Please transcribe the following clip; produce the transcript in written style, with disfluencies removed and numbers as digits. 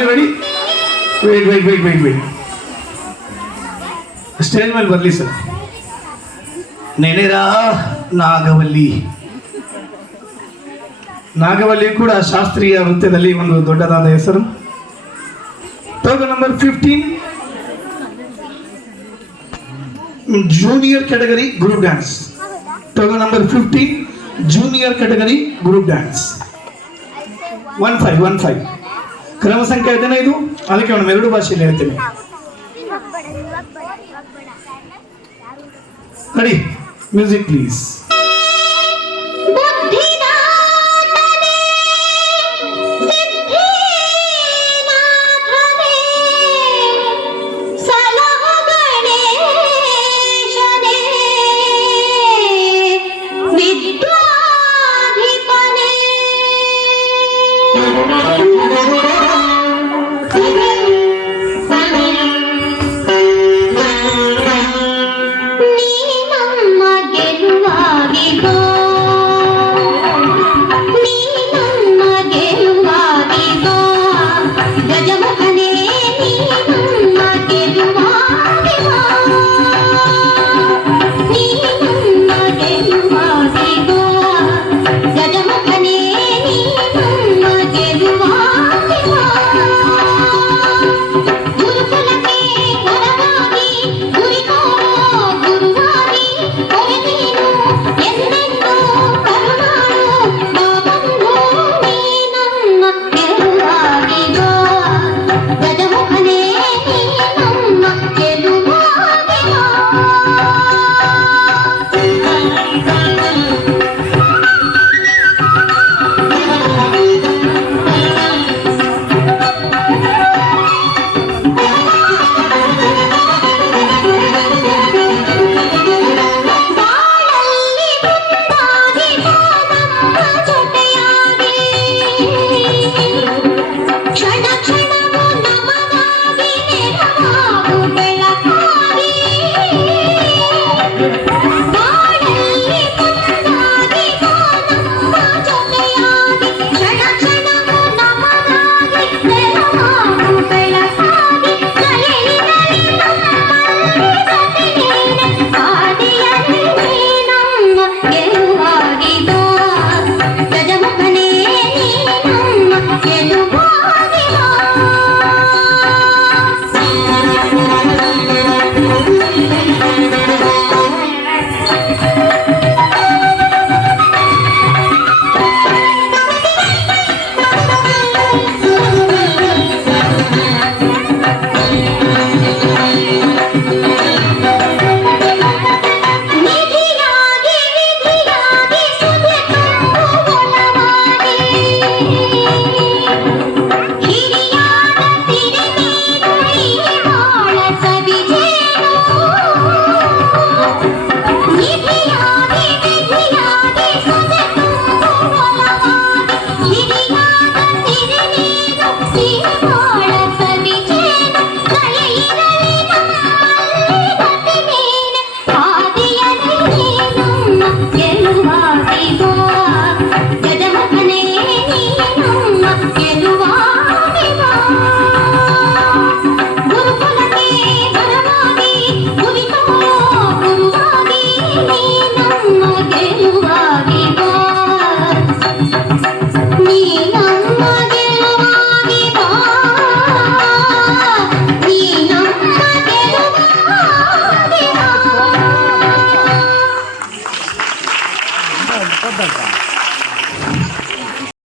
R you ready? Wait stage ಮೇಲೆ ಬರಲಿ sir. ನೆನೆರಾ Nagavalli. Nagavalli ಕೂಡ ಶಾಸ್ತ್ರೀಯ ನೃತ್ಯದಲ್ಲಿ ಒಂದು ದೊಡ್ಡದಾದ ಹೆಸರು. ತೋಗ number 15 junior category group dance. ತೋಗ number 15 junior category group dance. 15 ಕ್ರಮ ಸಂಖ್ಯೆ 15. ಅದಕ್ಕೆ ಅವನು ಎರಡು ಭಾಷೆಯಲ್ಲಿ ಹೇಳ್ತೇನೆ. Ready, music please. What the